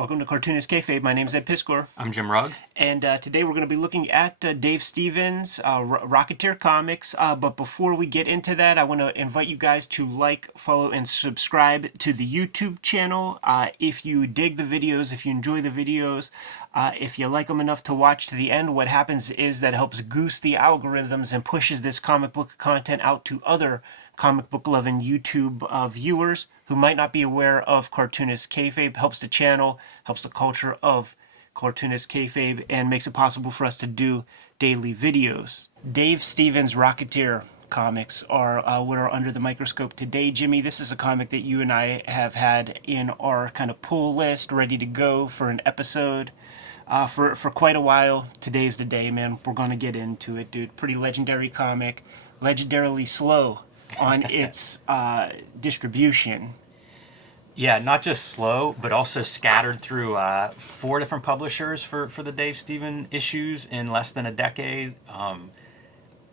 Welcome to Cartoonist Kayfabe. My name is Ed Piskor. I'm Jim Rugg. And today we're going to be looking at Dave Stevens' Rocketeer Comics. But before we get into that, I want to invite you guys to like, follow, and subscribe to the YouTube channel. If you dig the videos, if you enjoy the videos, if you like them enough to watch to the end, what happens is that helps goose the algorithms and pushes this comic book content out to other comic book loving YouTube viewers who might not be aware of Cartoonist Kayfabe. Helps the channel, helps the culture of Cartoonist Kayfabe, and makes it possible for us to do daily videos. Dave Stevens' Rocketeer comics are what are under the microscope today. Jimmy, this is a comic that you and I have had in our kind of pull list, ready to go for an episode for quite a while. Today's the day, man. We're going to get into it, dude. Pretty legendary comic, legendarily slow on its distribution. Yeah, not just slow, but also scattered through 4 different publishers for the Dave Stevens issues in less than a decade.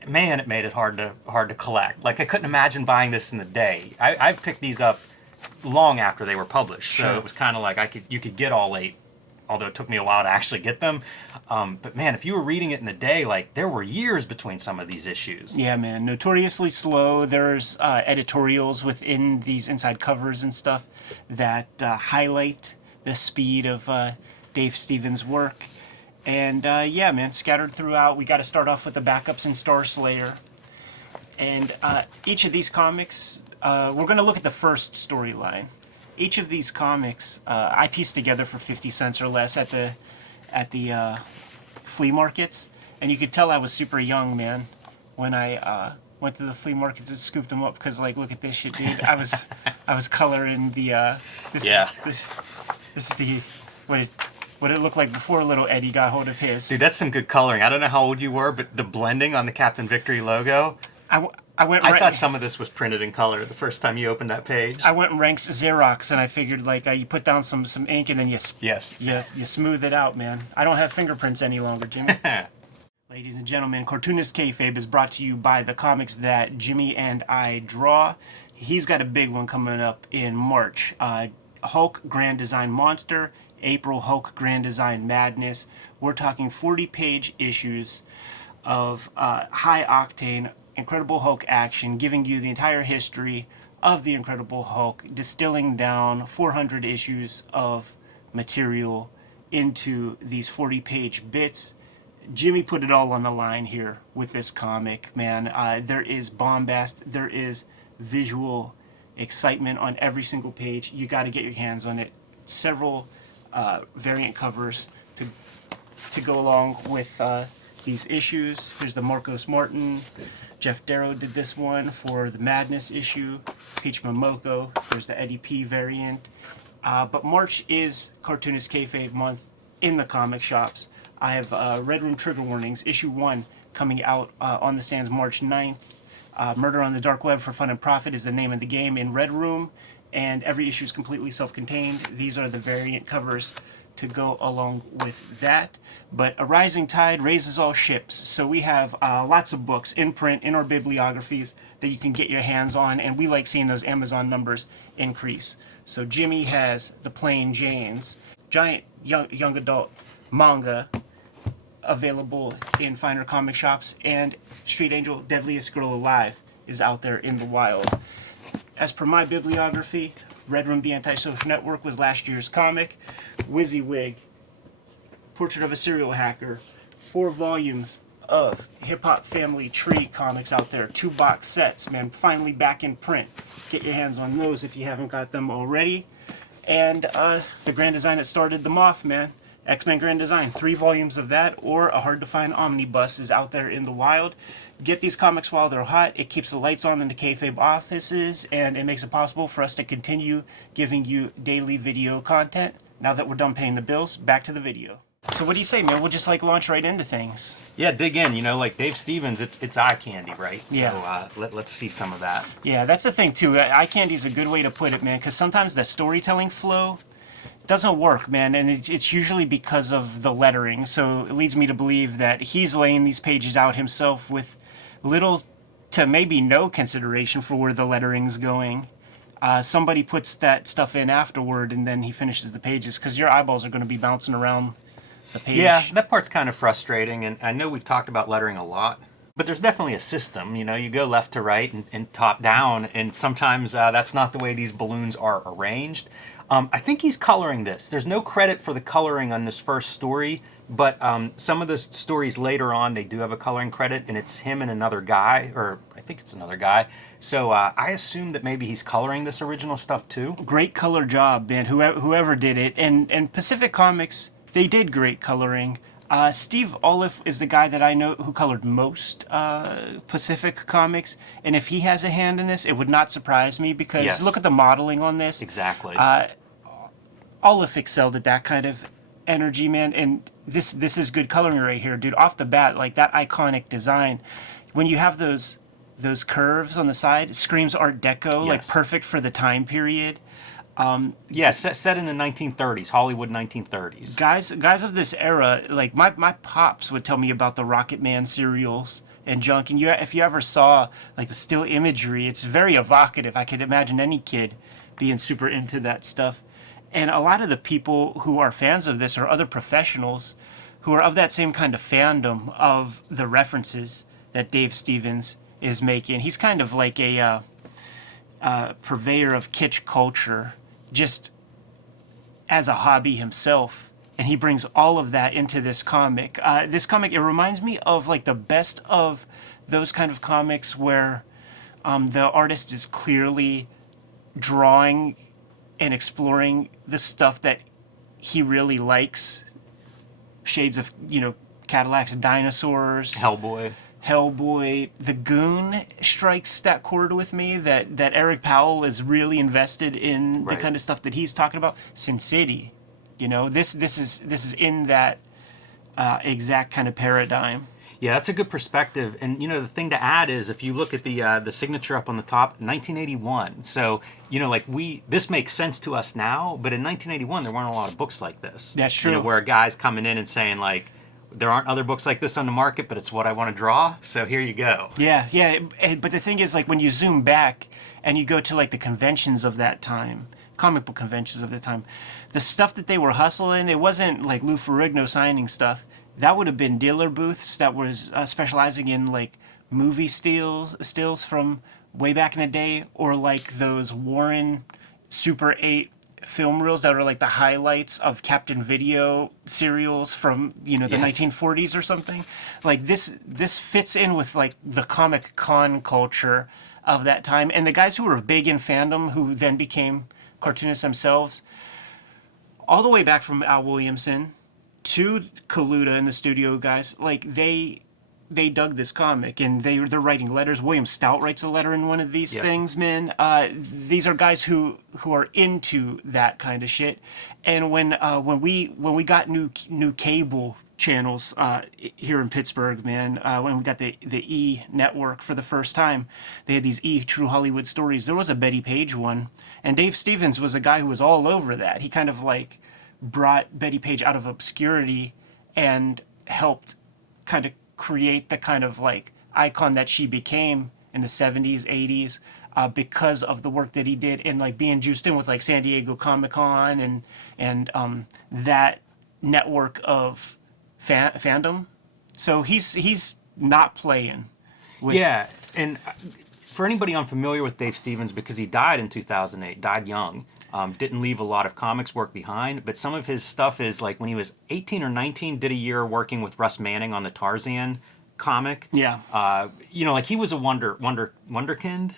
Man, it made it hard to collect. Like, I couldn't imagine buying this in the day. I picked these up long after they were published, so it was kind of like you could get all 8, although it took me a while to actually get them. But man, if you were reading it in the day, like, there were years between some of these issues. Yeah, man, notoriously slow. There's editorials within these inside covers and stuff that highlight the speed of Dave Stevens' work. And yeah, man, scattered throughout. We got to start off with the backups in Star Slayer. And each of these comics, we're going to look at the first storyline. Each of these comics I pieced together for 50 cents or less at the flea markets, and you could tell I was super young, man, when I went to the flea markets and scooped them up, because, like, look at this shit, dude. I was coloring the this is the what it looked like before little Eddie got hold of his. Dude, that's some good coloring. I don't know how old you were, but the blending on the Captain Victory logo. I thought some of this was printed in color the first time you opened that page. I went and ranked Xerox, and I figured, like, you put down some ink and then you smooth it out, man. I don't have fingerprints any longer, Jimmy. Ladies and gentlemen, Cartoonist Kayfabe is brought to you by the comics that Jimmy and I draw. He's got a big one coming up in March. Hulk Grand Design Monster, April Hulk Grand Design Madness. We're talking 40-page issues of high-octane Incredible Hulk action, giving you the entire history of the Incredible Hulk, distilling down 400 issues of material into these 40-page bits. Jimmy put it all on the line here with this comic, man. There is bombast, there is visual excitement on every single page. You got to get your hands on it. Several variant covers to go along with these issues. Here's the Marcos Martin. Jeff Darrow did this one for the Madness issue. Peach Momoko. There's the Eddie P variant. But March is Cartoonist Kayfabe month in the comic shops. I have Red Room Trigger Warnings, issue 1, coming out on the stands March 9th. Murder on the Dark Web for Fun and Profit is the name of the game in Red Room, and every issue is completely self-contained. These are the variant covers to go along with that. But a rising tide raises all ships, so we have lots of books in print in our bibliographies that you can get your hands on, and we like seeing those Amazon numbers increase. So Jimmy has the Plain Janes, giant young adult manga available in finer comic shops, and Street Angel Deadliest Girl Alive is out there in the wild. As per my bibliography, Red Room The Antisocial Network was last year's comic. WYSIWYG, Portrait of a Serial Hacker, 4 volumes of Hip Hop Family Tree comics out there, 2 box sets, man, finally back in print. Get your hands on those if you haven't got them already. And the Grand Design that started them off, man, X-Men Grand Design, 3 volumes of that, or a hard-to-find omnibus is out there in the wild. Get these comics while they're hot. It keeps the lights on in the Kayfabe offices, and it makes it possible for us to continue giving you daily video content. Now that we're done paying the bills, back to the video. So what do you say, man? We'll just, like, launch right into things. Yeah, dig in. You know, like Dave Stevens, it's eye candy, right? Yeah. So let's see some of that. Yeah, that's the thing, too. Eye candy is a good way to put it, man, because sometimes the storytelling flow doesn't work, man, and it's usually because of the lettering. So it leads me to believe that he's laying these pages out himself with little to maybe no consideration for where the lettering's going. somebody puts that stuff in afterward, and then he finishes the pages, because your eyeballs are going to be bouncing around the page. Yeah, that part's kind of frustrating, and I know we've talked about lettering a lot, but there's definitely a system. You know, you go left to right and top down, and sometimes that's not the way these balloons are arranged. I think he's coloring this. There's no credit for the coloring on this first story, but some of the stories later on, they do have a coloring credit, and it's him and another guy, or I think it's another guy. So I assume that maybe he's coloring this original stuff too. Great color job, man. Whoever did it, and Pacific Comics, they did great coloring. Steve Oliff is the guy that I know who colored most Pacific Comics, and if he has a hand in this, it would not surprise me, because look at the modeling on this. Exactly. Oliff excelled at that kind of energy, man, and this is good coloring right here, dude. Off the bat, like that iconic design, when you have those curves on the side, screams Art Deco, like perfect for the time period. Set in the 1930s, Hollywood 1930s. Guys of this era, like my pops would tell me about the Rocket Man serials and junk. And if you ever saw like the still imagery, it's very evocative. I could imagine any kid being super into that stuff. And a lot of the people who are fans of this are other professionals who are of that same kind of fandom of the references that Dave Stevens is making. He's kind of like a purveyor of kitsch culture, just as a hobby himself, and he brings all of that into this comic. This comic, it reminds me of like the best of those kind of comics where the artist is clearly drawing and exploring the stuff that he really likes. Shades of, Cadillacs, dinosaurs, Hellboy. The Goon strikes that chord with me, that Eric Powell is really invested in the kind of stuff that he's talking about. Sin City, this is in that exact kind of paradigm. Yeah, that's a good perspective. And the thing to add is, if you look at the signature up on the top, 1981. So this makes sense to us now, but in 1981 there weren't a lot of books like this. That's true. Where a guy's coming in and saying like, there aren't other books like this on the market, but it's what I want to draw, so here you go. Yeah. But the thing is, like, when you zoom back and you go to like the conventions of that time, comic book conventions of the time, the stuff that they were hustling, it wasn't like Lou Ferrigno signing stuff. That would have been dealer booths that was specializing in like movie stills from way back in the day, or like those Warren Super 8 film reels that are like the highlights of Captain Video serials from the 1940s or something. Like this fits in with like the comic con culture of that time, and the guys who were big in fandom who then became cartoonists themselves, all the way back from Al Williamson to Kaluta and the studio guys, like they dug this comic, and they're writing letters. William Stout writes a letter in one of these things, man. These are guys who are into that kind of shit. And when we got new cable channels here in Pittsburgh, man, when we got the E network for the first time, they had these E True Hollywood Stories. There was a Betty Page one, and Dave Stevens was a guy who was all over that. He kind of like brought Betty Page out of obscurity and helped kind of create the kind of like icon that she became in the 70s, 80s, because of the work that he did, and like being juiced in with like San Diego Comic-Con and that network of fandom. So he's not playing with... Yeah, and for anybody unfamiliar with Dave Stevens, because he died in 2008, died young, didn't leave a lot of comics work behind, but some of his stuff is like when he was 18 or 19, did a year working with Russ Manning on the Tarzan comic. Yeah. Like he was a wonderkind,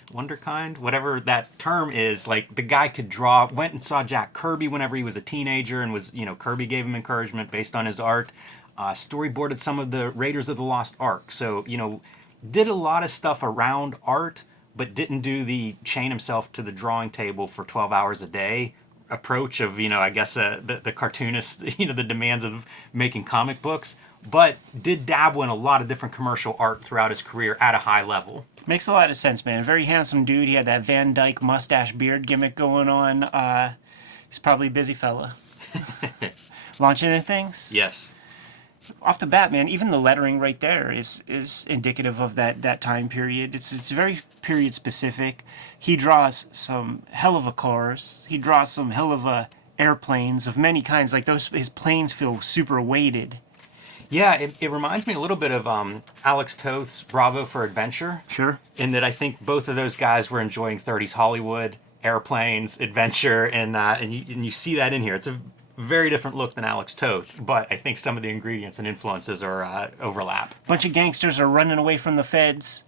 whatever that term is. Like the guy could draw, went and saw Jack Kirby whenever he was a teenager, and was, Kirby gave him encouragement based on his art. Storyboarded some of the Raiders of the Lost Ark. So, did a lot of stuff around art, but didn't do the chain himself to the drawing table for 12 hours a day approach of, the cartoonist, the demands of making comic books, but did dabble in a lot of different commercial art throughout his career at a high level. Makes a lot of sense, man. Very handsome dude. He had that Van Dyke mustache beard gimmick going on. He's probably a busy fella. Launching into things? Yes. Off the bat, man, even the lettering right there is indicative of that time period. It's very period specific. He draws some hell of a cars. He draws some hell of a airplanes of many kinds. Like his planes feel super weighted. Yeah, it reminds me a little bit of Alex Toth's Bravo for Adventure. Sure. In that I think both of those guys were enjoying 30s Hollywood, airplanes, adventure, and you see that in here. It's a very different look than Alex Toth, but I think some of the ingredients and influences are overlap. Bunch of gangsters are running away from the feds.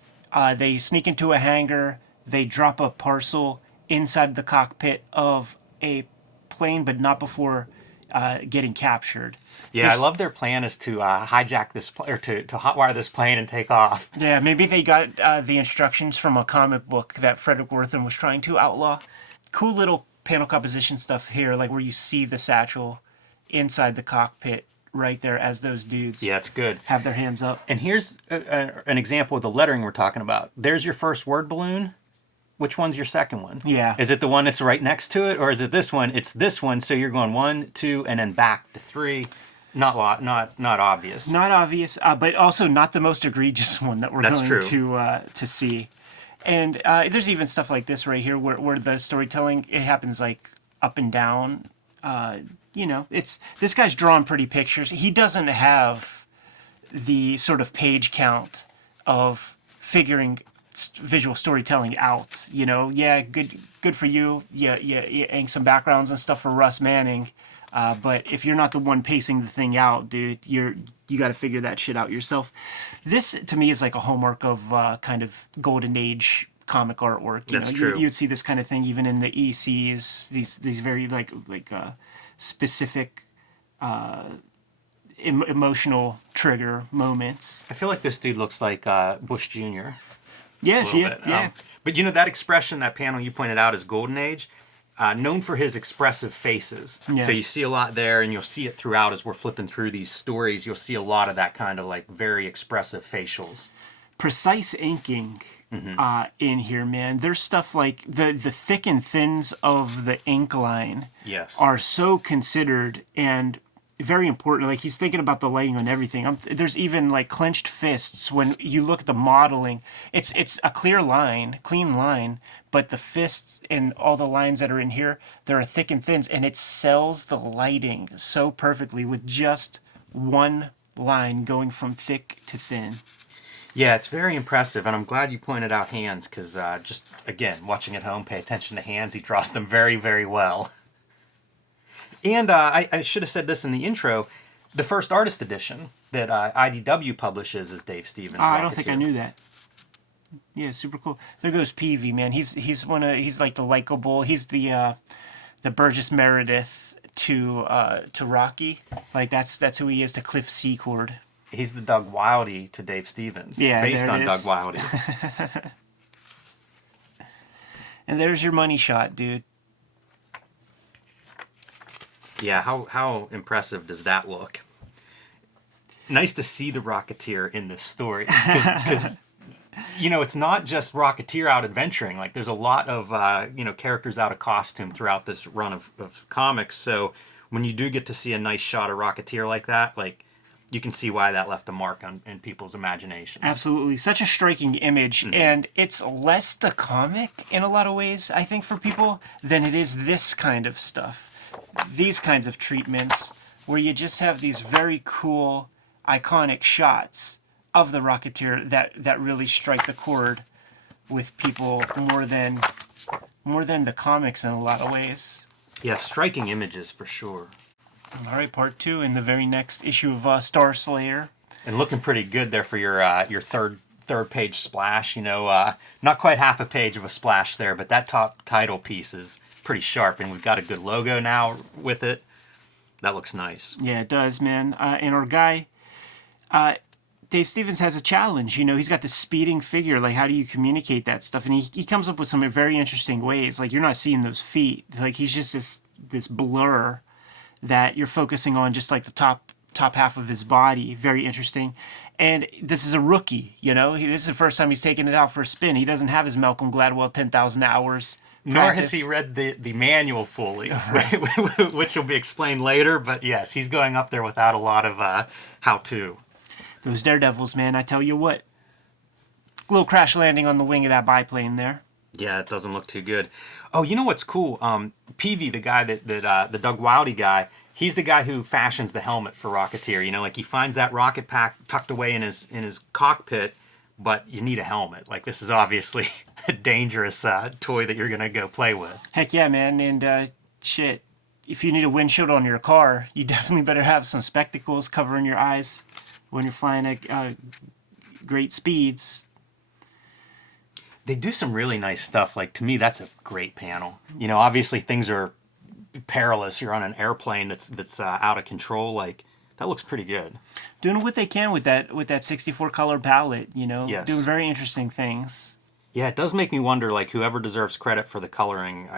They sneak into a hangar. They drop a parcel inside the cockpit of a plane, but not before getting captured. Yeah, I love their plan is to hijack this or to hotwire this plane and take off. Yeah, maybe they got the instructions from a comic book that Frederick Wortham was trying to outlaw. Cool little panel composition stuff here, like where you see the satchel inside the cockpit right there as those dudes Yeah, it's good. have their hands up. And here's an example of the lettering we're talking about. There's your first word balloon. Which one's your second one? Yeah. Is it the one that's right next to it, or is it this one? It's this one, so you're going 1, 2, and then back to 3. Not obvious. Not obvious, but also not the most egregious one that we're going to see. And there's even stuff like this right here where the storytelling, it happens like up and down. This guy's drawing pretty pictures. He doesn't have the sort of page count of figuring visual storytelling out. Good for you. Yeah, and some backgrounds and stuff for Russ Manning. But if you're not the one pacing the thing out, dude, you got to figure that shit out yourself. This to me is like a hallmark of kind of golden age comic artwork. That's true. You'd see this kind of thing even in the ECs. These very like specific emotional trigger moments. I feel like this dude looks like Bush Jr. Yeah. But that expression, that panel you pointed out is Golden Age, known for his expressive faces. Yeah. So you see a lot there, and you'll see it throughout as we're flipping through these stories. You'll see a lot of that kind of like very expressive facials. Precise inking in here, man. There's stuff like the thick and thins of the ink line are so considered and very important. Like he's thinking about the lighting on everything. There's even like clenched fists when you look at the modeling. It's a clean line, but the fists and all the lines that are in here, there are thick and thins, and it sells the lighting so perfectly with just one line going from thick to thin. Yeah, it's very impressive, and I'm glad you pointed out hands because just again, watching at home, pay attention to hands. He draws them very, very well. And I should have said this in the intro. The first artist edition that IDW publishes is Dave Stevens. I don't think I knew that. Yeah, super cool. There goes Peavy, man. He's like the likable. He's the Burgess Meredith to Rocky. Like that's who he is to Cliff Secord. He's the Doug Wildey to Dave Stevens. Yeah, based on Doug Wildey. And there's your money shot, dude. Yeah, how impressive does that look? Nice to see the Rocketeer in this story because it's not just Rocketeer out adventuring. Like there's a lot of characters out of costume throughout this run of comics. So when you do get to see a nice shot of Rocketeer like that, like you can see why that left a mark in people's imaginations. Absolutely, such a striking image, and it's less the comic in a lot of ways, I think, for people than it is this kind of stuff. These kinds of treatments where you just have these very cool, iconic shots of the Rocketeer that really strike the chord with people more than the comics in a lot of ways. Yeah, striking images for sure. All right, part 2 in the very next issue of Star Slayer. And looking pretty good there for your third page splash. Not quite half a page of a splash there, but that top title piece is pretty sharp, and we've got a good logo now with it. That looks nice. Yeah, it does, man. And our guy, Dave Stevens, has a challenge. He's got this speeding figure. Like, how do you communicate that stuff? And he comes up with some very interesting ways. Like, you're not seeing those feet. Like, he's just this blur that you're focusing on, just like the top half of his body. Very interesting. And this is a rookie, you know. This is the first time he's taking it out for a spin. He doesn't have his Malcolm Gladwell 10,000 hours. Nor has he read the manual fully, right? Which will be explained later. But yes, he's going up there without a lot of how-to. Those Daredevils, man, I tell you what. Little crash landing on the wing of that biplane there. Yeah, it doesn't look too good. Oh, you know what's cool? Peavy, the guy the Doug Wildey guy, he's the guy who fashions the helmet for Rocketeer. You know, like he finds that rocket pack tucked away in his cockpit, but you need a helmet. Like, this is obviously a dangerous toy that you're going to go play with. Heck yeah, man. And shit, if you need a windshield on your car, you definitely better have some spectacles covering your eyes when you're flying at great speeds. They do some really nice stuff. Like, to me, that's a great panel. You know, obviously things are perilous. You're on an airplane that's out of control. Like, that looks pretty good. Doing what they can with that 64 color palette, you know. Yes. Doing very interesting things. Yeah, it does make me wonder, like, whoever deserves credit for the coloring,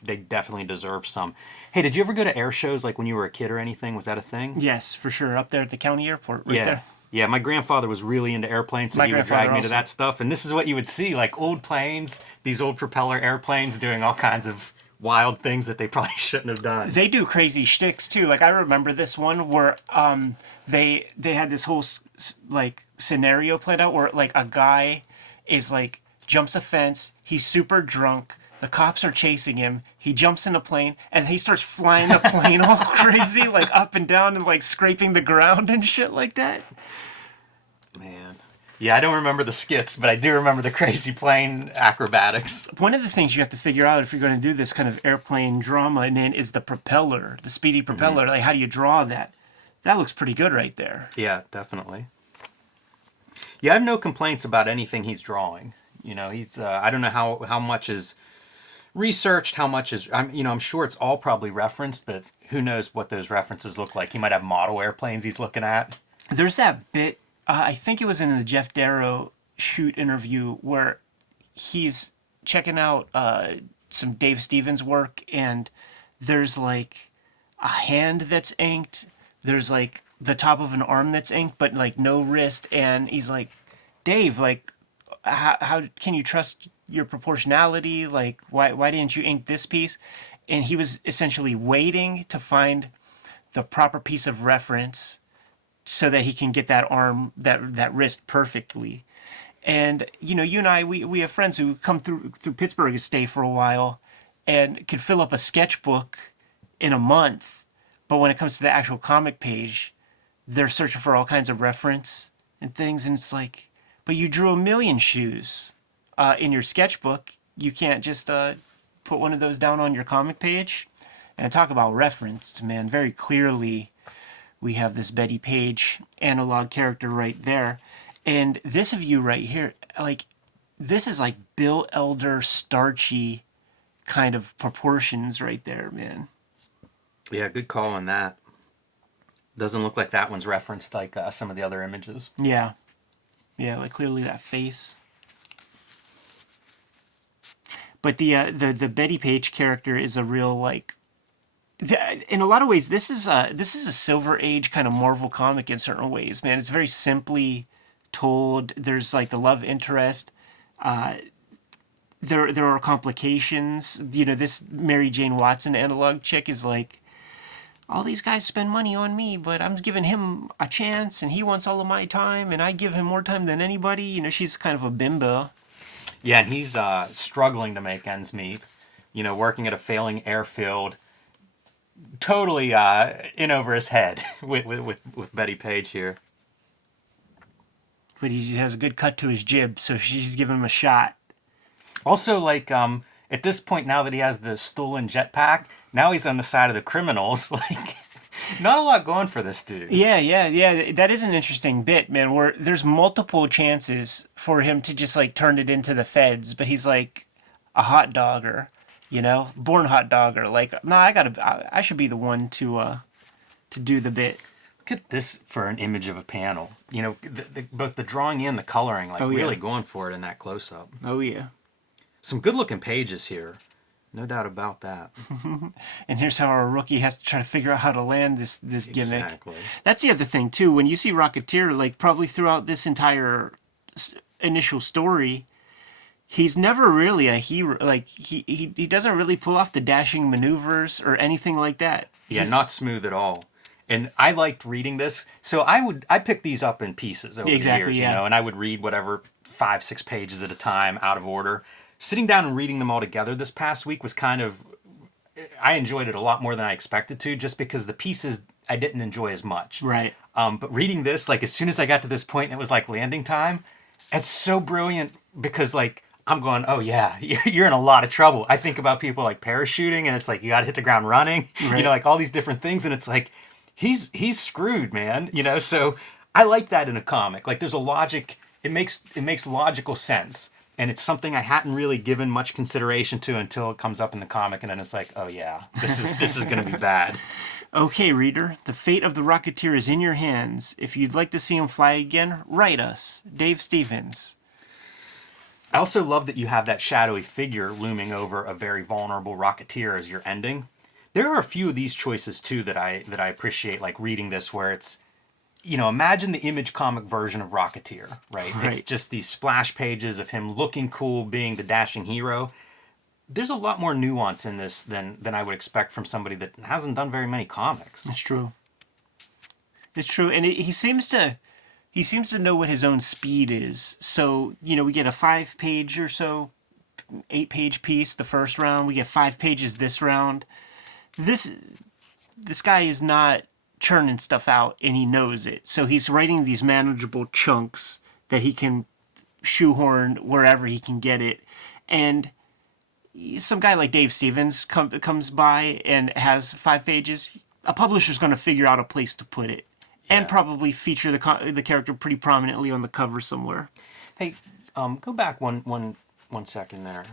they definitely deserve some. Hey, did you ever go to air shows, like, when you were a kid or anything? Was that a thing? Yes, for sure. Up there at the county airport, right there. Yeah, my grandfather was really into airplanes, so he would drag me to that stuff. And this is what you would see, like old planes, these old propeller airplanes doing all kinds of wild things that they probably shouldn't have done. They do crazy shticks, too. Like, I remember this one where they had this whole, like, scenario planned out where, like, a guy is, like, jumps a fence, he's super drunk, the cops are chasing him, he jumps in a plane, and he starts flying the plane all crazy, like, up and down and, like, scraping the ground and shit like that. Man. Yeah, I don't remember the skits, but I do remember the crazy plane acrobatics. One of the things you have to figure out if you're going to do this kind of airplane drama and then is the propeller, the speedy propeller. Like, how do you draw that? That looks pretty good right there. Yeah, definitely. Yeah, I have no complaints about anything he's drawing. You know, he's I don't know how much is researched, how much is I'm sure it's all probably referenced, but who knows what those references look like. He might have model airplanes he's looking at. There's that bit, I think it was in the Jeff Darrow shoot interview where he's checking out some Dave Stevens work, and there's like a hand that's inked, there's like the top of an arm that's inked but like no wrist, and he's like, Dave, like how can you trust your proportionality? Like, why didn't you ink this piece? And he was essentially waiting to find the proper piece of reference so that he can get that arm, that wrist perfectly. And, you know, you and I, we have friends who come through Pittsburgh and stay for a while and could fill up a sketchbook in a month. But when it comes to the actual comic page, they're searching for all kinds of reference and things. And it's like, but you drew a million shoes in your sketchbook. You can't just put one of those down on your comic page. And talk about reference, man. Very clearly, we have this Betty Page analog character right there. And this view right here, like, this is like Bill Elder starchy kind of proportions right there, man. Yeah, good call on that. Doesn't look like that one's referenced like some of the other images. Yeah. Yeah, like clearly that face. But the Betty Page character is a real, like, in a lot of ways, this is a Silver Age kind of Marvel comic in certain ways, man. It's very simply told. There's like the love interest. There are complications. You know, this Mary Jane Watson analog chick is like, all these guys spend money on me, but I'm giving him a chance, and he wants all of my time, and I give him more time than anybody. You know, she's kind of a bimbo. Yeah, and he's struggling to make ends meet. You know, working at a failing airfield. Totally in over his head with Betty Page here. But he has a good cut to his jib, so she's giving him a shot. Also, like, at this point, now that he has the stolen jetpack, now he's on the side of the criminals. Like, not a lot going for this dude. Yeah. That is an interesting bit, man, where there's multiple chances for him to just, like, turn it into the feds, but he's like a hot dogger, you know? Born hot dogger. Like, no, I should be the one to do the bit. Look at this for an image of a panel. You know, both the drawing and the coloring, like, really going for it in that close-up. Oh, yeah. Some good-looking pages here. No doubt about that. And here's how our rookie has to try to figure out how to land this gimmick. Exactly. That's the other thing too. When you see Rocketeer, like probably throughout this entire initial story, he's never really a hero. Like he doesn't really pull off the dashing maneuvers or anything like that. Yeah, not smooth at all. And I liked reading this, so I picked these up in pieces over the years, you know, and I would read whatever 5-6 pages at a time out of order. Sitting down and reading them all together this past week was I enjoyed it a lot more than I expected to, just because the pieces I didn't enjoy as much. Right. But reading this, like as soon as I got to this point and it was like landing time, it's so brilliant because like I'm going, oh yeah, you're in a lot of trouble. I think about people like parachuting and it's like you got to hit the ground running, right. You know, like all these different things, and it's like he's screwed, man. You know, so I like that in a comic. Like there's a logic. It makes logical sense. And it's something I hadn't really given much consideration to until it comes up in the comic, and then it's like, oh yeah, this is going to be bad. Okay, reader, the fate of the Rocketeer is in your hands. If you'd like to see him fly again, write us, Dave Stevens. I also love that you have that shadowy figure looming over a very vulnerable Rocketeer as your ending. There are a few of these choices too that I appreciate, like reading this, where it's, you know, imagine the Image comic version of Rocketeer, right? It's just these splash pages of him looking cool, being the dashing hero. There's a lot more nuance in this than I would expect from somebody that hasn't done very many comics. It's true. It's true, and he seems to know what his own speed is. So, you know, we get a 5-page or so, 8-page piece the first round. We get 5 pages this round. This guy is not churning stuff out, and he knows it. So he's writing these manageable chunks that he can shoehorn wherever he can get it. And some guy like Dave Stevens comes by and has 5 pages. A publisher's going to figure out a place to put it, and probably feature the character pretty prominently on the cover somewhere. Hey, go back one second there.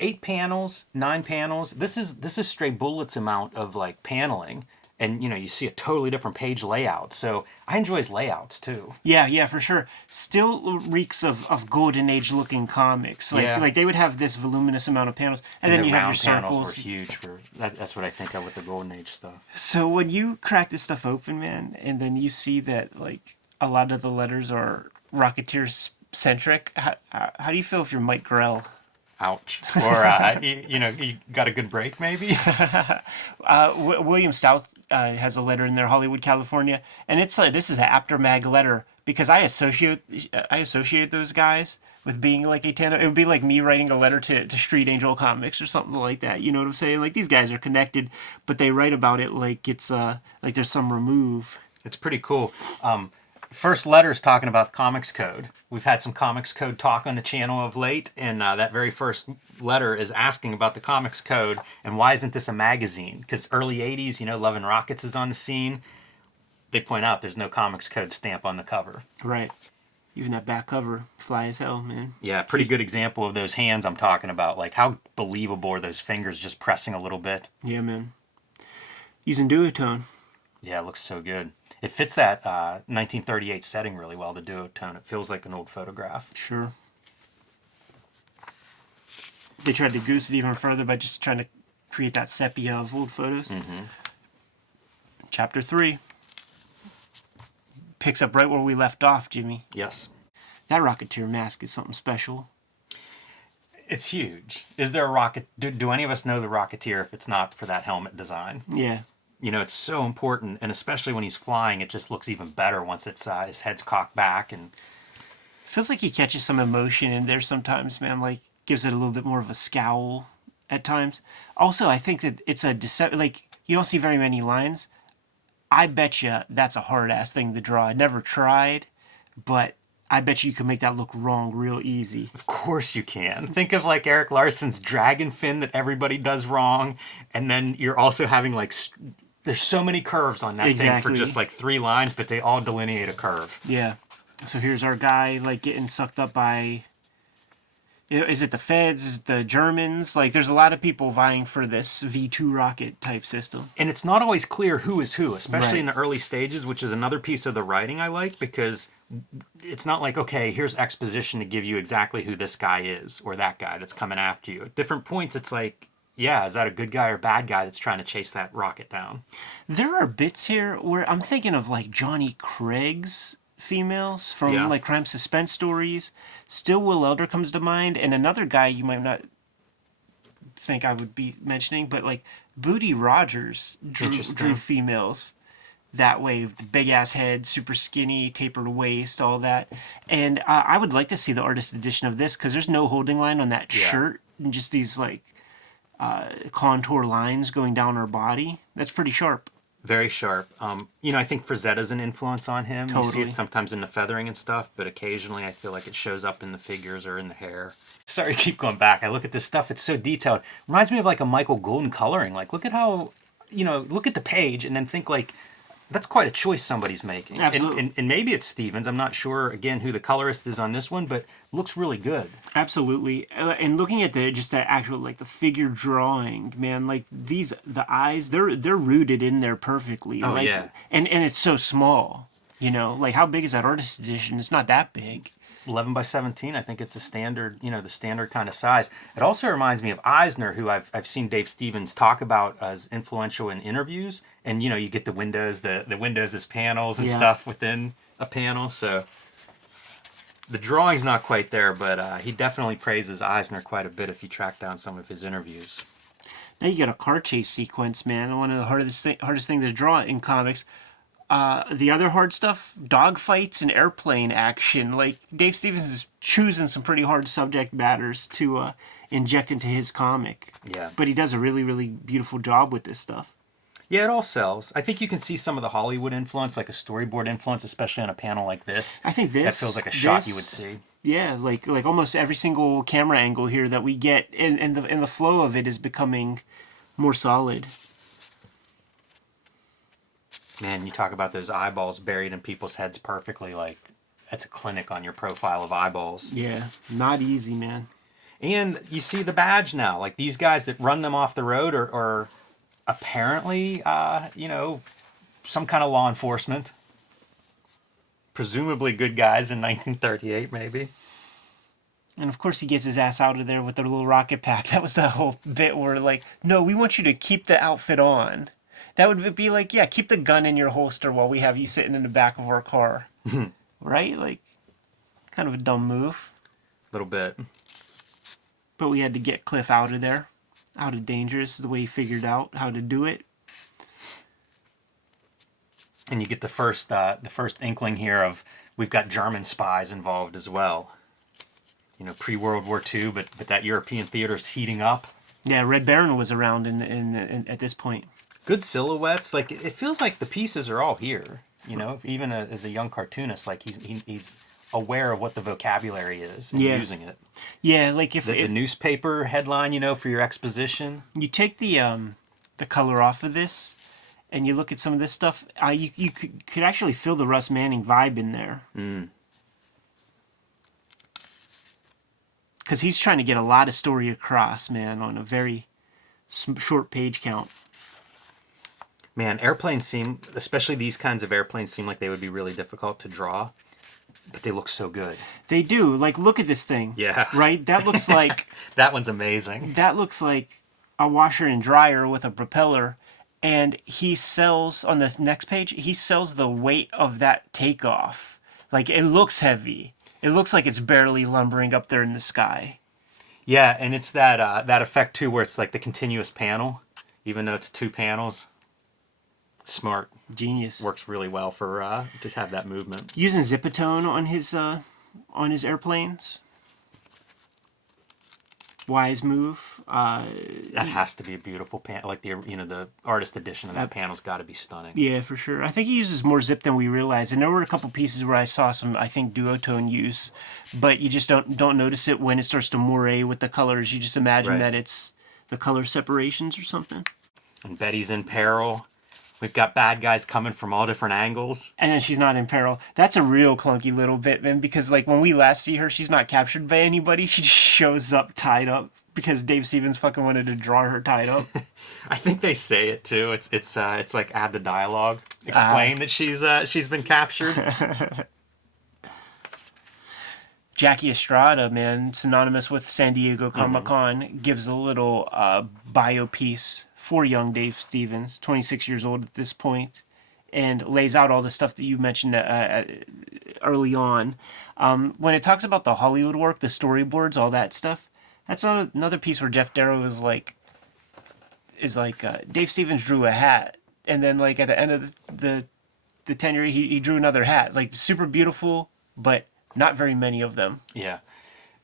8 panels, 9 panels. This is Stray Bullet's amount of like paneling. And, you know, you see a totally different page layout. So I enjoy his layouts, too. Yeah, for sure. Still reeks of Golden Age looking comics. Like they would have this voluminous amount of panels. And then you have your circles. Panels were huge for that's what I think of with the Golden Age stuff. So when you crack this stuff open, man, and then you see that, like, a lot of the letters are Rocketeer-centric, how do you feel if you're Mike Grell? Ouch. Or, you know, you got a good break, maybe? William Stout has a letter in there, Hollywood, California, and it's like, this is an Aftermag letter, because I associate those guys with being like a tandem. It would be like me writing a letter to Street Angel Comics or something like that. You know what I'm saying? Like, these guys are connected, but they write about it like it's like there's some remove. It's pretty cool. First letter is talking about the Comics Code. We've had some Comics Code talk on the channel of late, and that very first letter is asking about the Comics Code and why isn't this a magazine? Because early 80s, you know, Love and Rockets is on the scene. They point out there's no Comics Code stamp on the cover. Right. Even that back cover, fly as hell, man. Yeah, pretty good example of those hands I'm talking about. Like, how believable are those fingers just pressing a little bit? Yeah, man. Using duotone. Yeah, it looks so good. It fits that 1938 setting really well, the duotone. It feels like an old photograph. Sure. They tried to goose it even further by just trying to create that sepia of old photos. Mm-hmm. Chapter 3. Picks up right where we left off, Jimmy. Yes. That Rocketeer mask is something special. It's huge. Is there a rocket? Do any of us know the Rocketeer if it's not for that helmet design? Yeah. You know, it's so important, and especially when he's flying, it just looks even better once it's his head's cocked back. And feels like he catches some emotion in there sometimes, man. Like, gives it a little bit more of a scowl at times. Also, I think that it's a like, you don't see very many lines. I bet you that's a hard-ass thing to draw. I never tried, but I bet you can make that look wrong real easy. Of course you can. Think of like Eric Larson's dragon fin that everybody does wrong, and then you're also having like there's so many curves on that thing for just like 3 lines, but they all delineate a curve. Yeah. So here's our guy like getting sucked up by Is it the Feds? Is it the Germans? Like, there's a lot of people vying for this V2 rocket type system. And it's not always clear who is who, especially Right. in the early stages, which is another piece of the writing I like, because it's not like, okay, here's exposition to give you exactly who this guy is or that guy that's coming after you. At different points, it's like, yeah, is that a good guy or bad guy that's trying to chase that rocket down? There are bits here where I'm thinking of like Johnny Craig's females from Yeah. like crime suspense stories. Still Will Elder comes to mind, and another guy you might not think I would be mentioning, but like Booty Rogers drew females that way, with the big ass head, super skinny, tapered waist, all that. And I would like to see the artist edition of this because there's no holding line on that shirt and just these like contour lines going down her body. That's pretty sharp. Very sharp. I think Frazetta's an influence on him. You see Totally. it sometimes in the feathering and stuff, but occasionally I feel like it shows up in the figures or in the hair. Sorry to keep going back. I look at this stuff, it's so detailed. Reminds me of like a Michael Golden coloring. Like, look at how, look at the page and then think like, that's quite a choice somebody's making. Absolutely. And maybe it's Stevens. I'm not sure, again, who the colorist is on this one, but looks really good. Absolutely. And looking at the actual like the figure drawing, man, like the eyes, they're rooted in there perfectly. Oh, like, yeah. And it's so small, like how big is that artist edition? It's not that big. 11 by 17, I think it's a standard, the standard kind of size. It also reminds me of Eisner, who I've seen Dave Stevens talk about as influential in interviews. And, you get the windows as panels and stuff within a panel. So the drawing's not quite there, but he definitely praises Eisner quite a bit if you track down some of his interviews. Now you got a car chase sequence, man. One of the hardest things to draw in comics. The other hard stuff, dogfights and airplane action. Like Dave Stevens is choosing some pretty hard subject matters to inject into his comic. Yeah. But he does a really, really beautiful job with this stuff. Yeah, it all sells. I think you can see some of the Hollywood influence, like a storyboard influence, especially on a panel like this. I think that feels like a shot you would see. Yeah, like almost every single camera angle here that we get, and the flow of it is becoming more solid. Man, you talk about those eyeballs buried in people's heads perfectly. Like, that's a clinic on your profile of eyeballs. Yeah, not easy, man. And you see the badge now. Like, these guys that run them off the road are apparently, some kind of law enforcement. Presumably good guys in 1938, maybe. And of course he gets his ass out of there with the little rocket pack. That was the whole bit where like, no, we want you to keep the outfit on. That would be like, yeah, keep the gun in your holster while we have you sitting in the back of our car. Right? Like, kind of a dumb move. A little bit. But we had to get Cliff out of there. Out of danger. This is the way he figured out how to do it. And you get the first inkling here of we've got German spies involved as well. Pre-World War II, but that European theater is heating up. Yeah, Red Baron was around in at this point. Good silhouettes. Like, it feels like the pieces are all here. Even as a young cartoonist, like he's aware of what the vocabulary is and using it. Yeah, like if The newspaper headline, for your exposition. you take the color off of this and you look at some of this stuff, you could actually feel the Russ Manning vibe in there. Because he's trying to get a lot of story across, man, on a very short page count. Man, airplanes seem, especially these kinds of airplanes, seem like they would be really difficult to draw, but they look so good. They do. Like, look at this thing. Yeah. Right? That looks like... That one's amazing. That looks like a washer and dryer with a propeller. And he sells, on the next page, he sells the weight of that takeoff. Like, it looks heavy. It looks like it's barely lumbering up there in the sky. Yeah, and it's that effect, too, where it's like the continuous panel, even though it's two panels. Smart. Genius. Works really well for to have that movement. Using Zipatone on his airplanes. Wise move. That has to be a beautiful panel. Like the artist edition of that panel's got to be stunning. Yeah, for sure. I think he uses more zip than we realize. And there were a couple pieces where I saw some, I think, duotone use, but you just don't notice it when it starts to moire with the colors. You just imagine that it's the color separations or something. And Betty's in peril. We've got bad guys coming from all different angles. And then she's not in peril. That's a real clunky little bit, man, because like when we last see her, she's not captured by anybody. She just shows up tied up because Dave Stevens fucking wanted to draw her tied up. I think they say it too. It's like add the dialogue. Explain that she's been captured. Jackie Estrada, man, synonymous with San Diego Comic-Con, gives a little bio piece for young Dave Stevens, 26 years old at this point, and lays out all the stuff that you mentioned early on. When it talks about the Hollywood work, the storyboards, all that stuff, that's another piece where Jeff Darrow is like, Dave Stevens drew a hat, and then like at the end of the tenure, he drew another hat, like super beautiful, but not very many of them. Yeah.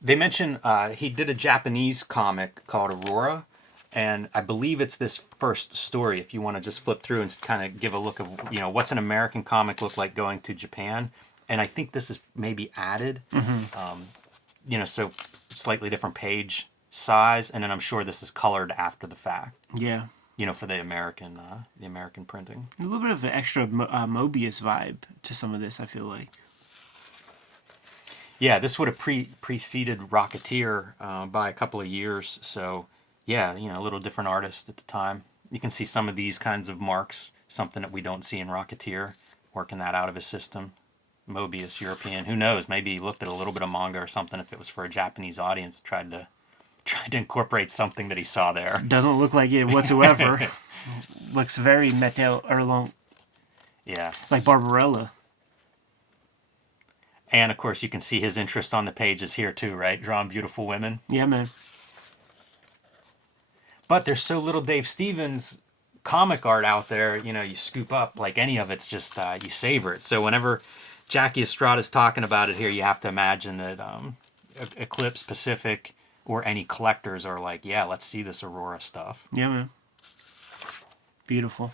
They mention he did a Japanese comic called Aurora, and I believe it's this first story, if you want to just flip through and kind of give a look of, what's an American comic look like going to Japan. And I think this is maybe added, so slightly different page size, and then I'm sure this is colored after the fact. Yeah. For the American printing. A little bit of an extra Mobius vibe to some of this, I feel like. Yeah, this would have preceded Rocketeer by a couple of years. So, yeah, a little different artist at the time. You can see some of these kinds of marks, something that we don't see in Rocketeer, working that out of his system. Mobius, European. Who knows? Maybe he looked at a little bit of manga or something if it was for a Japanese audience, tried to incorporate something that he saw there. Doesn't look like it whatsoever. Looks very Metal Erlong. Yeah. Like Barbarella. And, of course, you can see his interest on the pages here, too, right? Drawing beautiful women. Yeah, man. But there's so little Dave Stevens comic art out there, you scoop up, like any of it's just, you savor it. So whenever Jackie Estrada's talking about it here, you have to imagine that Eclipse, Pacific, or any collectors are like, yeah, let's see this Aurora stuff. Yeah, man. Beautiful.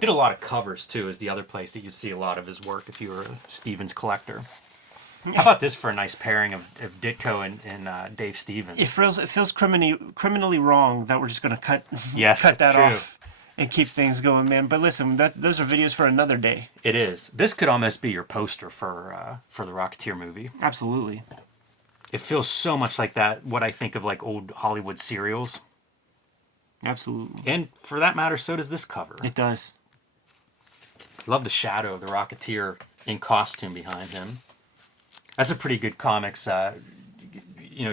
Did a lot of covers, too, is the other place that you'd see a lot of his work if you were a Stevens collector. How about this for a nice pairing of Ditko and Dave Stevens? It feels criminally wrong that we're just going to cut that true. off and keep things going, man. But listen, those are videos for another day. It is. This could almost be your poster for the Rocketeer movie. Absolutely. It feels so much like that, what I think of like old Hollywood serials. Absolutely. And for that matter, so does this cover. It does. Love the shadow of the Rocketeer in costume behind him. That's a pretty good comics,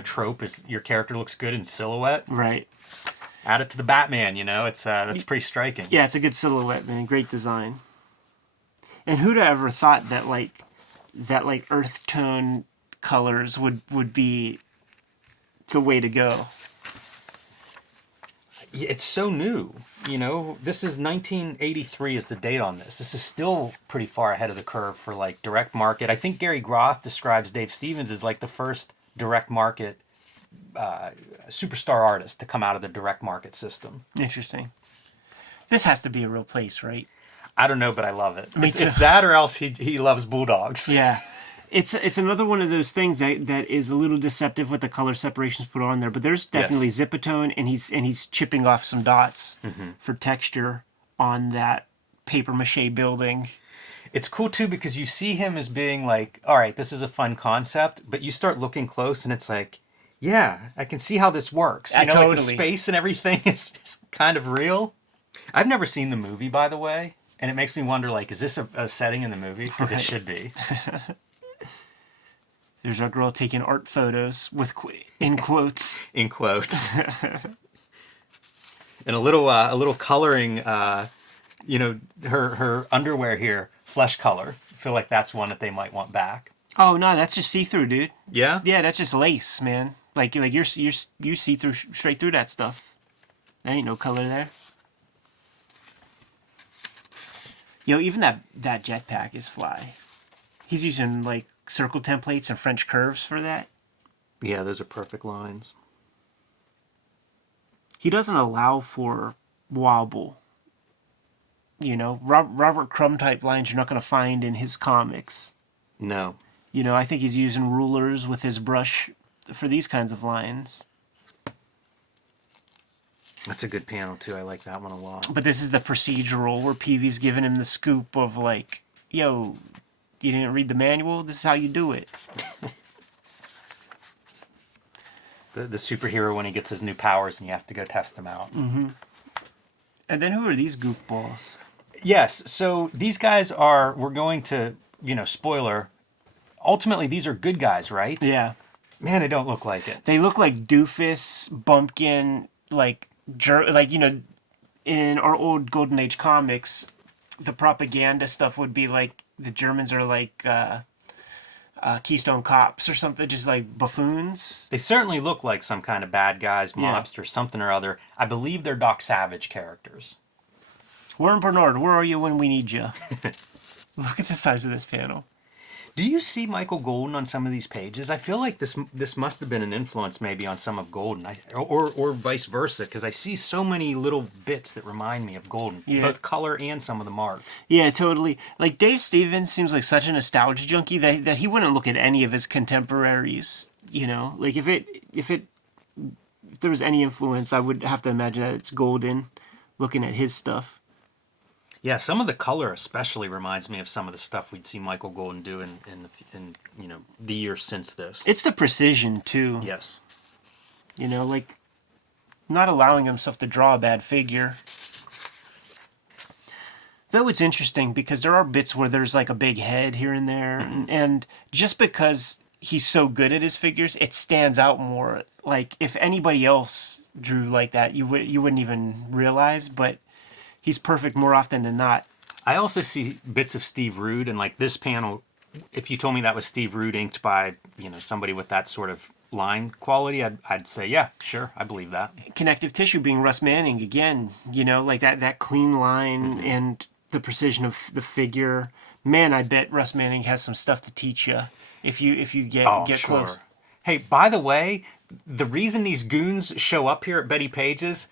trope. Is your character looks good in silhouette. Right. Add it to the Batman. It's that's pretty striking. Yeah, it's a good silhouette, man. Great design. And who'd have ever thought that earth tone colors would be the way to go? It's so new. This is 1983 is the date on this. This is still pretty far ahead of the curve for like direct market. I think Gary Groth describes Dave Stevens as like the first direct market superstar artist to come out of the direct market system. Interesting. This has to be a real place, right? I don't know, but I love it. Me too. It's that or else he loves bulldogs. Yeah. It's another one of those things that is a little deceptive with the color separations put on there, but there's definitely zipatone, and he's chipping off some dots for texture on that paper mache building. It's cool too because you see him as being like, all right, this is a fun concept, but you start looking close and it's like, yeah, I can see how this works. Totally. Like the space and everything is kind of real. I've never seen the movie, by the way, and it makes me wonder, like, is this a setting in the movie? Because it should be. There's a girl taking art photos with in quotes. In quotes. And a little coloring. Her underwear here, flesh color. I feel like that's one that they might want back. Oh no, that's just see-through, dude. Yeah. Yeah, that's just lace, man. Like you see through straight through that stuff. There ain't no color there. Even that jetpack is fly. He's using like circle templates and French curves for that. Yeah, those are perfect lines. He doesn't allow for wobble. Robert Crumb type lines you're not going to find in his comics. No. I think he's using rulers with his brush for these kinds of lines. That's a good panel, too. I like that one a lot. But this is the procedural where Peavy's giving him the scoop of like, yo, you didn't read the manual? This is how you do it. The superhero when he gets his new powers and you have to go test them out. Mm-hmm. And then who are these goofballs? Yes, so these guys we're going to, spoiler, ultimately these are good guys, right? Yeah. Man, they don't look like it. They look like Doofus, Bumpkin, in our old Golden Age comics, the propaganda stuff would be like the Germans are like Keystone Cops or something, just like buffoons. They certainly look like some kind of bad guys, mobsters, something or other. I believe they're Doc Savage characters. Warren Bernard, where are you when we need you? Look at the size of this panel. Do you see Michael Golden on some of these pages? I feel like this must have been an influence maybe on some of Golden, or vice versa, because I see so many little bits that remind me of Golden, both color and some of the marks. Yeah, totally. Like Dave Stevens seems like such a nostalgia junkie that he wouldn't look at any of his contemporaries. Like if there was any influence, I would have to imagine that it's Golden, looking at his stuff. Yeah, some of the color especially reminds me of some of the stuff we'd see Michael Golden do in the years since this. It's the precision too. Yes. Like not allowing himself to draw a bad figure. Though it's interesting because there are bits where there's like a big head here and there, and just because he's so good at his figures, it stands out more. Like if anybody else drew like that, you wouldn't even realize, but he's perfect more often than not. I also see bits of Steve Rude, and like this panel, if you told me that was Steve Rude inked by, somebody with that sort of line quality, I'd say, yeah, sure, I believe that. Connective tissue being Russ Manning again, like that clean line and the precision of the figure. Man, I bet Russ Manning has some stuff to teach you if you get close. Hey, by the way, the reason these goons show up here at Betty Page's,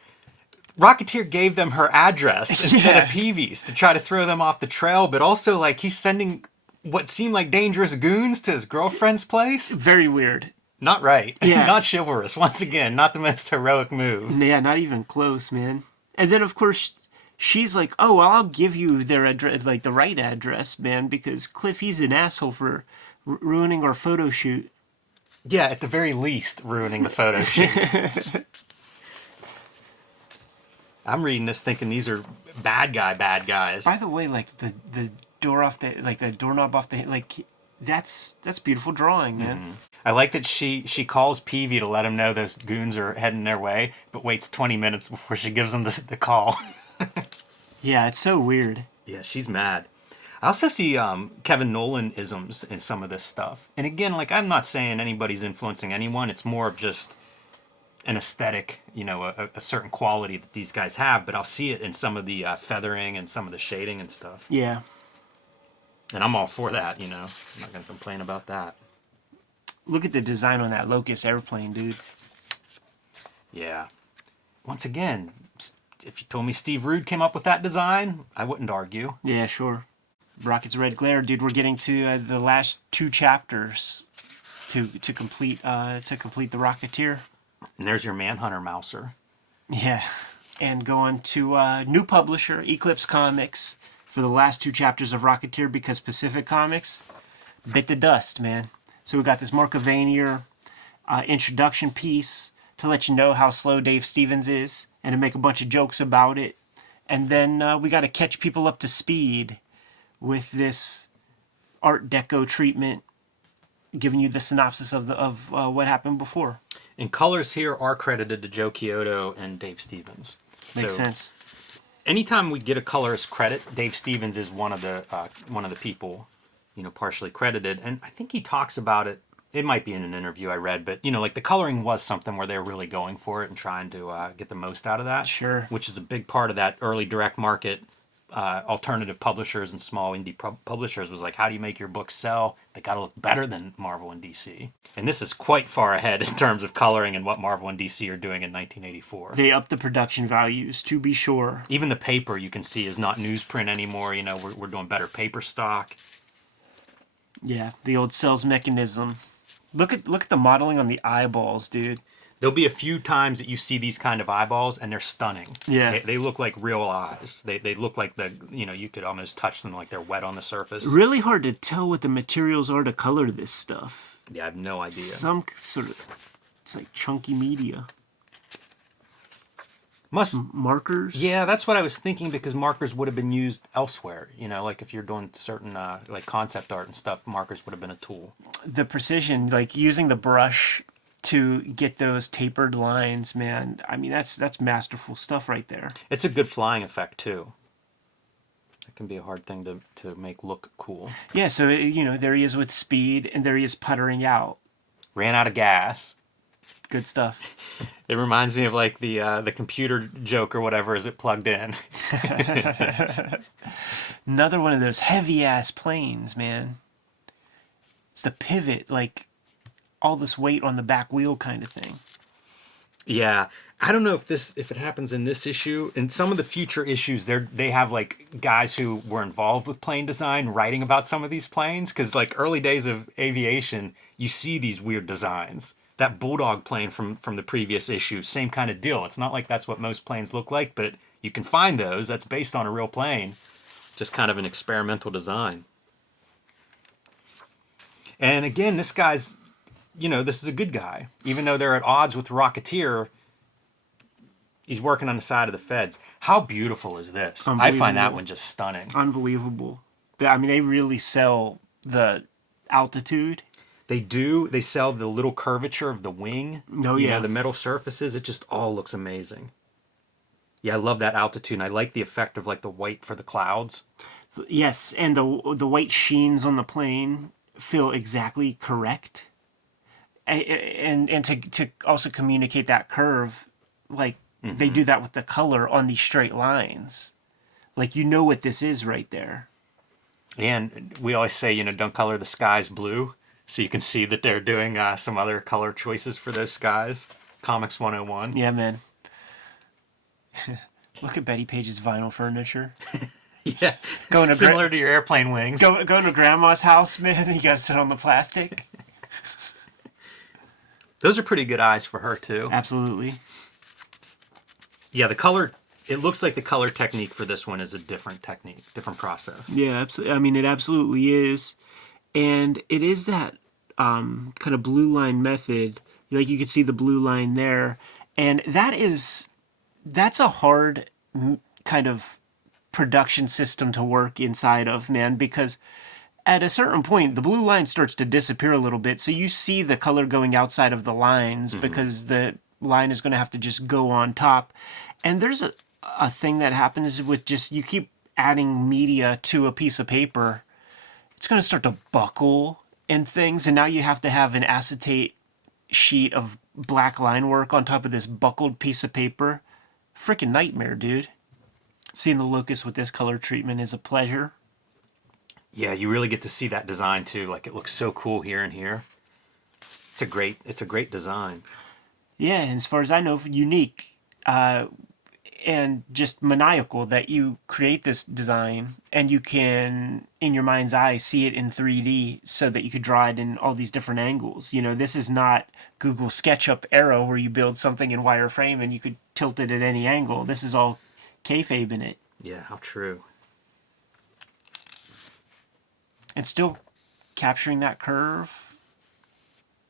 Rocketeer gave them her address instead of Peavy's to try to throw them off the trail, but also like he's sending what seemed like dangerous goons to his girlfriend's place. Very weird. Not right. Yeah. Not chivalrous. Once again, not the most heroic move. Yeah, not even close, man. And then of course she's like, "Oh, well, I'll give you their address, like the right address, man, because Cliff, he's an asshole for ruining our photo shoot." Yeah, at the very least, ruining the photo shoot. I'm reading this thinking these are bad guys. By the way, like the doorknob off the that's beautiful drawing, man. I like that she calls Peavy to let him know those goons are heading their way, but waits 20 minutes before she gives him the call. Yeah, it's so weird. Yeah, she's mad. I also see Kevin Nolan isms in some of this stuff. And again, like I'm not saying anybody's influencing anyone. It's more of just an aesthetic, a certain quality that these guys have, but I'll see it in some of the feathering and some of the shading and stuff. Yeah. And I'm all for that, I'm not going to complain about that. Look at the design on that Locust airplane, dude. Yeah. Once again, if you told me Steve Rude came up with that design, I wouldn't argue. Yeah, sure. Rocket's Red Glare, dude. We're getting to the last 2 chapters to complete the Rocketeer. And there's your Manhunter Mouser. Yeah. And going to new publisher, Eclipse Comics, for the last 2 chapters of Rocketeer because Pacific Comics bit the dust, man. So we got this Markovanier introduction piece to let you know how slow Dave Stevens is and to make a bunch of jokes about it. And then we got to catch people up to speed with this Art Deco treatment, giving you the synopsis of what happened before. And colors here are credited to Joe Chiodo and Dave Stevens. Makes sense. Anytime we get a colorist credit, Dave Stevens is one of the people, partially credited. And I think he talks about it. It might be in an interview I read, but like the coloring was something where they were really going for it and trying to get the most out of that. Sure. Which is a big part of that early direct market. Alternative publishers and small indie publishers was like, how do you make your books sell? They got to look better than Marvel and DC. And this is quite far ahead in terms of coloring and what Marvel and DC are doing in 1984. They upped the production values, to be sure. Even the paper you can see is not newsprint anymore. We're doing better paper stock. Yeah, the old sales mechanism. Look at the modeling on the eyeballs, dude. There'll be a few times that you see these kind of eyeballs, and they're stunning. Yeah. They look like real eyes. They look like you could almost touch them like they're wet on the surface. Really hard to tell what the materials are to color this stuff. Yeah, I have no idea. Some sort of, it's like chunky media. Markers? Yeah, that's what I was thinking, because markers would have been used elsewhere. Like if you're doing certain like concept art and stuff, markers would have been a tool. The precision, like using the brush to get those tapered lines, man. I mean, that's masterful stuff right there. It's a good flying effect too. It can be a hard thing to make look cool. Yeah, so there he is with speed, and there he is puttering out. Ran out of gas. Good stuff. It reminds me of like the computer joke or whatever. Is it plugged in? Another one of those heavy ass planes, man. It's the pivot, like all this weight on the back wheel kind of thing. Yeah, I don't know if it happens in this issue. In some of the future issues, they have like guys who were involved with plane design writing about some of these planes, because like early days of aviation, you see these weird designs. That Bulldog plane from the previous issue, same kind of deal. It's not like that's what most planes look like, but you can find those. That's based on a real plane. Just kind of an experimental design. And again, this guy's, this is a good guy. Even though they're at odds with Rocketeer, he's working on the side of the feds. How beautiful is this? I find that one just stunning. Unbelievable. I mean, they really sell the altitude. They do. They sell the little curvature of the wing. Oh, yeah. The metal surfaces. It just all looks amazing. Yeah, I love that altitude, and I like the effect of like the white for the clouds. Yes, and the white sheens on the plane feel exactly correct. And to also communicate that curve, like they do that with the color on these straight lines. Like what this is right there. And we always say, don't color the skies blue. So you can see that they're doing some other color choices for those skies. Comics 101. Yeah, man. Look at Betty Page's vinyl furniture. Yeah, similar to your airplane wings. Going to Grandma's house, man, you got to sit on the plastic. Those are pretty good eyes for her, too. Absolutely. Yeah, the color, it looks like the color technique for this one is a different technique, different process. Yeah, absolutely. I mean, it absolutely is. And it is that kind of blue line method. Like you can see the blue line there. And that's a hard kind of production system to work inside of, man, because at a certain point, the blue line starts to disappear a little bit. So you see the color going outside of the lines because the line is going to have to just go on top. And there's a thing that happens with just, you keep adding media to a piece of paper, it's going to start to buckle and things. And now you have to have an acetate sheet of black line work on top of this buckled piece of paper. Freaking nightmare, dude. Seeing the locust with this color treatment is a pleasure. Yeah, you really get to see that design too. Like it looks so cool here and here. It's a great design. Yeah, and as far as I know, unique. And just maniacal that you create this design and you can, in your mind's eye, see it in 3D so that you could draw it in all these different angles. This is not Google SketchUp era where you build something in wireframe and you could tilt it at any angle. This is all kayfabe in it. Yeah, how true. And still capturing that curve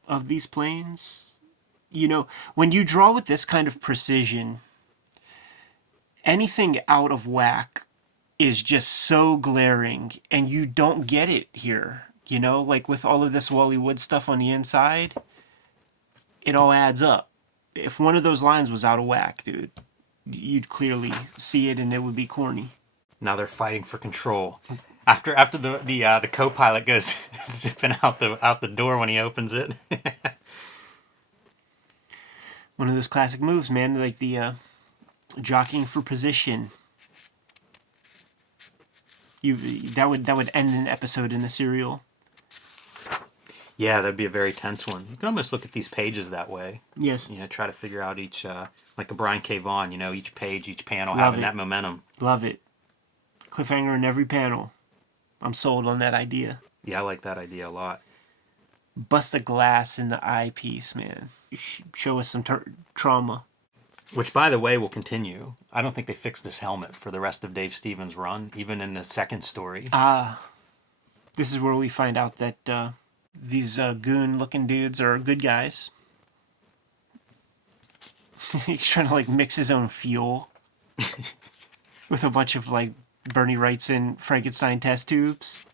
of these planes. When you draw with this kind of precision, anything out of whack is just so glaring, and you don't get it here. Like with all of this Wally Wood stuff on the inside, it all adds up. If one of those lines was out of whack, dude, you'd clearly see it and it would be corny. Now they're fighting for control. After the co-pilot goes zipping out the door when he opens it. One of those classic moves, man, like the jockeying for position. That would end an episode in a serial. Yeah, that'd be a very tense one. You can almost look at these pages that way. Yes. Try to figure out each, like a Brian K. Vaughan, each page, each panel Love having it. that momentum. Love it. Cliffhanger in every panel. I'm sold on that idea. Yeah, I like that idea a lot. Bust a glass in the eyepiece, man. Show us some trauma. Which, by the way, will continue. I don't think they fixed this helmet for the rest of Dave Stevens' run, even in the second story. This is where we find out that these goon-looking dudes are good guys. He's trying to, like, mix his own fuel with a bunch of, like, Bernie Wrightson Frankenstein test tubes.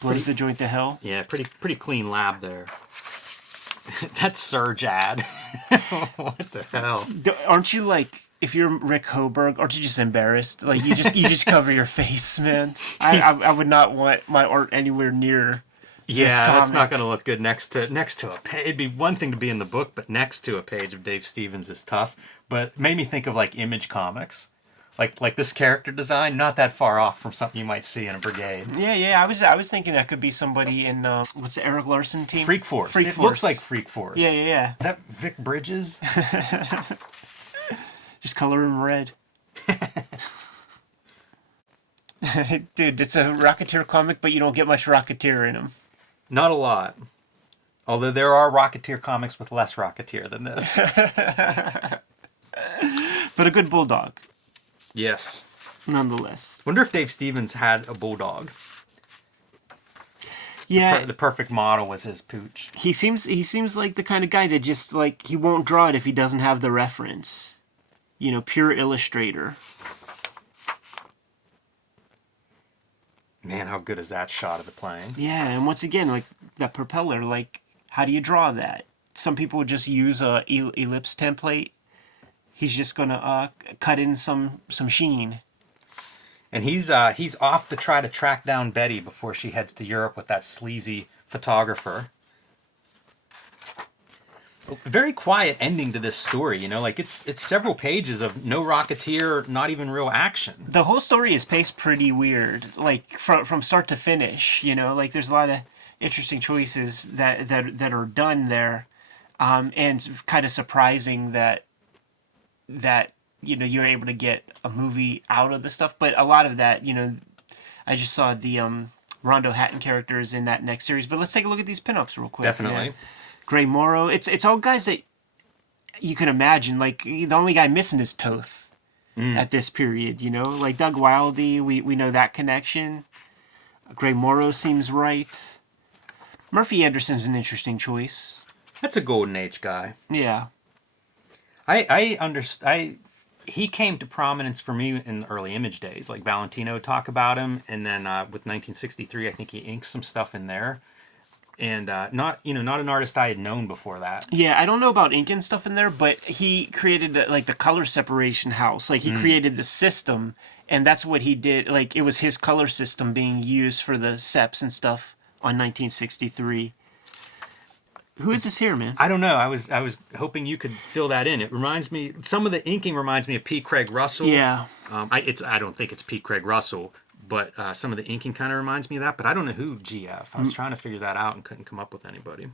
Blows the joint to hell. Yeah, pretty clean lab there. That Surge ad. What the hell? Aren't you, like, if you're Rick Hoberg, aren't you just embarrassed? Like, you just cover your face, man. I would not want my art anywhere near. Yeah, that's not going to look good next to a page. It'd be one thing to be in the book, but next to a page of Dave Stevens is tough. But it made me think of, like, Image Comics. Like this character design, not that far off from something you might see in a Brigade. Yeah. I was thinking that could be somebody in what's the Eric Larson team? Freak Force. It looks like Freak Force. Yeah. Is that Vic Bridges? Just color him red. Dude, it's a Rocketeer comic, but you don't get much Rocketeer in him. Not a lot. Although there are Rocketeer comics with less Rocketeer than this. But a good bulldog. Yes. Nonetheless. Wonder if Dave Stevens had a bulldog. Yeah. The perfect model was his pooch. He seems like the kind of guy that just, like, he won't draw it if he doesn't have the reference. You know, pure illustrator. Man, how good is that shot of the plane? Yeah, and once again, like, that propeller, like, how do you draw that? Some people would just use a ellipse template. He's just gonna cut in some sheen. And he's off to try to track down Betty before she heads to Europe with that sleazy photographer. Very quiet ending to this story, you know, like it's several pages of no Rocketeer, not even real action. The whole story is paced pretty weird, like from start to finish, you know, like there's a lot of interesting choices that are done there, and kind of surprising that you know you're able to get a movie out of the stuff. But a lot of that, you know, I just saw the Rondo Hatton characters in that next series. But let's take a look at these pinups real quick. Definitely. Yeah. Gray Morrow. It's all guys that you can imagine. Like, the only guy missing is Toth at this period, you know? Like, Doug Wildey, we know that connection. Gray Morrow seems right. Murphy Anderson's an interesting choice. That's a Golden Age guy. Yeah. He came to prominence for me in the early Image days. Like, Valentino would talk about him, and then with 1963, I think he inked some stuff in there. And not an artist I had known before that. Yeah, I don't know about ink and stuff in there, but he created like the color separation house. Like, he created the system, and that's what he did. Like, it was his color system being used for the seps and stuff on 1963. Who is this here, man? I don't know. I was hoping you could fill that in. It reminds me. Some of the inking reminds me of P. Craig Russell. Yeah. I don't think it's P. Craig Russell. But some of the inking kind of reminds me of that. But I don't know who GF. I was trying to figure that out and couldn't come up with anybody.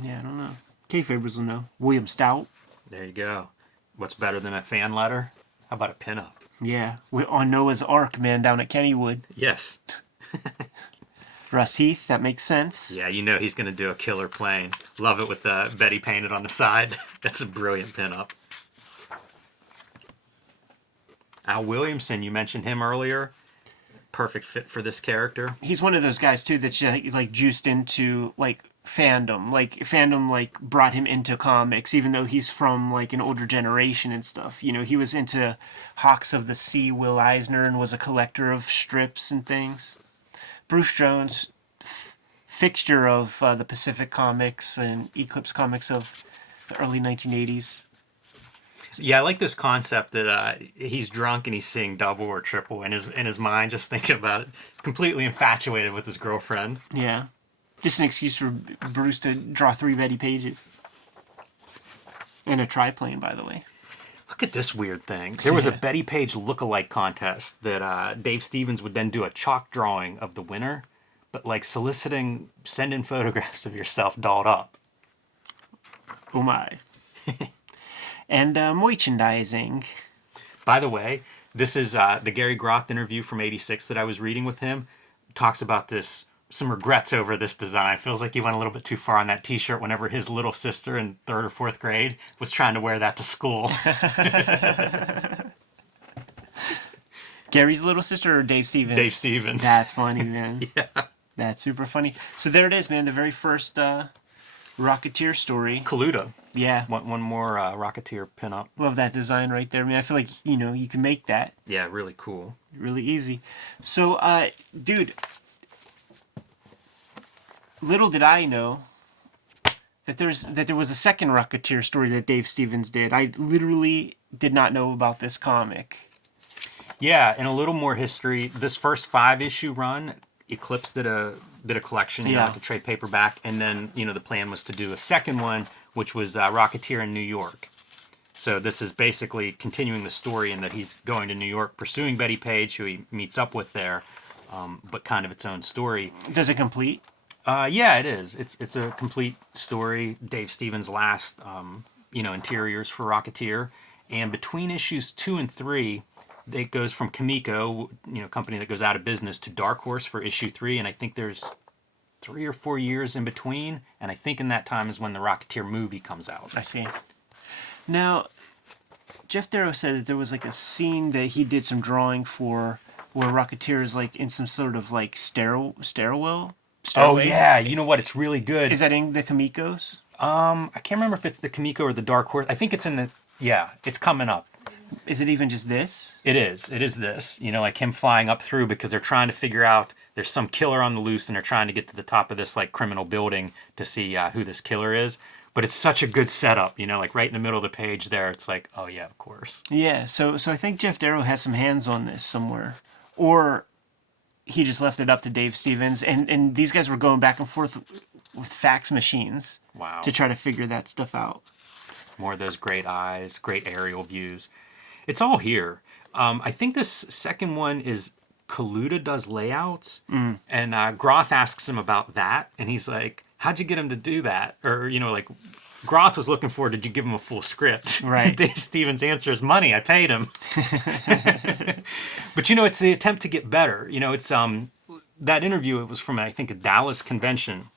Yeah, I don't know. Kayfabers will know. William Stout. There you go. What's better than a fan letter? How about a pinup? Yeah. On Noah's Ark, man, down at Kennywood. Yes. Russ Heath, that makes sense. Yeah, you know he's going to do a killer plane. Love it with Betty painted on the side. That's a brilliant pinup. Al Williamson, you mentioned him earlier. Perfect fit for this character. He's one of those guys too that's like juiced into like fandom. Like, fandom like brought him into comics, even though he's from like an older generation and stuff. You know, he was into Hawks of the Sea, Will Eisner, and was a collector of strips and things. Bruce Jones, fixture of the Pacific Comics and Eclipse Comics of the early 1980s. Yeah, I like this concept that he's drunk and he's seeing double or triple in his mind, just thinking about it. Completely infatuated with his girlfriend. Yeah. Just an excuse for Bruce to draw 3 Betty pages. And a triplane, by the way. Look at this weird thing. There was a Betty Page look-alike contest that Dave Stevens would then do a chalk drawing of the winner, but like send in photographs of yourself dolled up. Oh my. And merchandising. By the way, this is the Gary Groth interview from '86 that I was reading with him. Talks about this some regrets over this design. Feels like he went a little bit too far on that T-shirt whenever his little sister in 3rd or 4th grade was trying to wear that to school. Gary's little sister or Dave Stevens? Dave Stevens. That's funny, man. Yeah. That's super funny. So there it is, man. The very first Rocketeer story. Kaluta. Yeah. One more Rocketeer pinup. Love that design right there, man. I feel like, you can make that. Yeah, really cool. Really easy. So, dude, little did I know that there was a second Rocketeer story that Dave Stevens did. I literally did not know about this comic. Yeah, and a little more history. This first 5-issue run, Eclipse did a collection, like a trade paperback, and then the plan was to do a second one, which was Rocketeer in New York. So this is basically continuing the story in that he's going to New York, pursuing Betty Page, who he meets up with there, but kind of its own story. Does it complete? Yeah, it is. It's a complete story. Dave Stevens' last, interiors for Rocketeer, and between issues 2 and 3. It goes from Kamiko, company that goes out of business, to Dark Horse for issue 3, and I think there's 3 or 4 years in between, and I think in that time is when the Rocketeer movie comes out. I see. Now, Jeff Darrow said that there was like a scene that he did some drawing for where Rocketeer is like in some sort of like stairway. Oh yeah, you know what? It's really good. Is that in the Kamikos? I can't remember if it's the Kamiko or the Dark Horse. I think it's in the. Yeah, it's coming up. Is it even just this? It is. It is this. Like him flying up through because they're trying to figure out there's some killer on the loose and they're trying to get to the top of this like criminal building to see who this killer is. But it's such a good setup, like right in the middle of the page there. It's like, oh yeah, of course. Yeah. So I think Jeff Darrow has some hands on this somewhere, or he just left it up to Dave Stevens, and these guys were going back and forth with fax machines. Wow. To try to figure that stuff out. More of those great eyes, great aerial views. It's all here. I think this second one is Kaluta does layouts, and Groth asks him about that, and he's like, how'd you get him to do that? Or, Groth was looking for, did you give him a full script? Right. Dave Stevens' answer is money, I paid him. But, it's the attempt to get better. It's that interview, it was from, I think, a Dallas convention,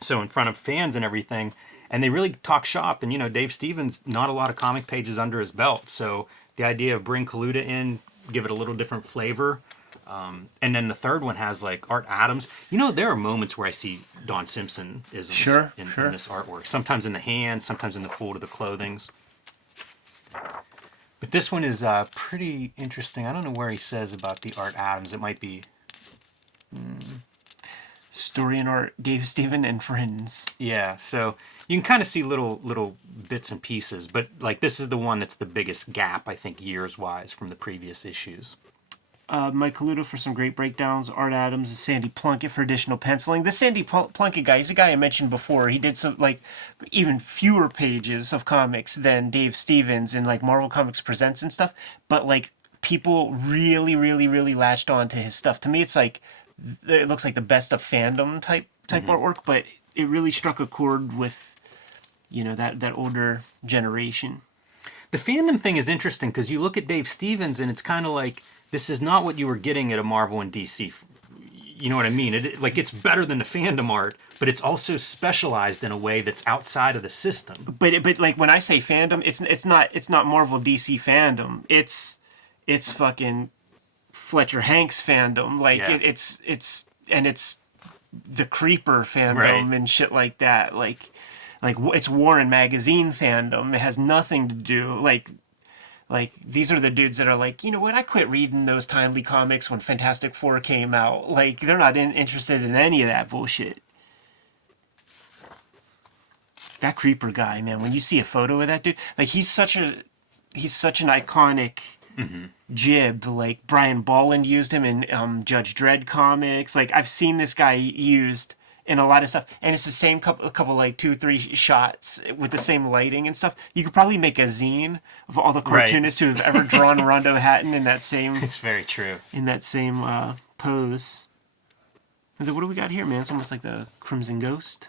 so in front of fans and everything, and they really talk shop, and, Dave Stevens, not a lot of comic pages under his belt, so the idea of bring Kaluta in, give it a little different flavor. And then the third one has like Art Adams. There are moments where I see Don Simpson isms in this artwork. Sometimes in the hands, sometimes in the fold of the clothings. But this one is pretty interesting. I don't know where he says about the Art Adams. It might be... Story and art, Dave Stevens and friends. Yeah, so you can kind of see little bits and pieces, but like this is the one that's the biggest gap, I think, years-wise from the previous issues. Mike Kaluta for some great breakdowns. Art Adams and Sandy Plunkett for additional penciling. This Sandy Plunkett guy, he's a guy I mentioned before. He did some like even fewer pages of comics than Dave Stevens in like Marvel Comics Presents and stuff, but like people really, really, really latched on to his stuff. To me, it's like it looks like the best of fandom type artwork, but it really struck a chord with that older generation. The fandom thing is interesting because you look at Dave Stevens and it's kind of like this is not what you were getting at a Marvel and DC. You know what I mean? It's better than the fandom art, but it's also specialized in a way that's outside of the system. But like when I say fandom, it's not Marvel DC fandom. It's fucking Fletcher Hanks fandom. Like it's the Creeper fandom and shit like that. Like it's Warren Magazine fandom. It has nothing to do like these are the dudes that are like, you know what, I quit reading those timely comics when Fantastic Four came out. Like they're not interested in any of that bullshit. That Creeper guy, man, when you see a photo of that dude, like he's such an iconic jib. Like Brian Bolland used him in Judge Dredd comics. Like I've seen this guy used in a lot of stuff, and it's the same couple like 2-3 shots with the same lighting and stuff. You could probably make a zine of all the cartoonists who have ever drawn Rondo Hatton in that same. It's very true. In that same pose. And then what do we got here, man? It's almost like the Crimson Ghost.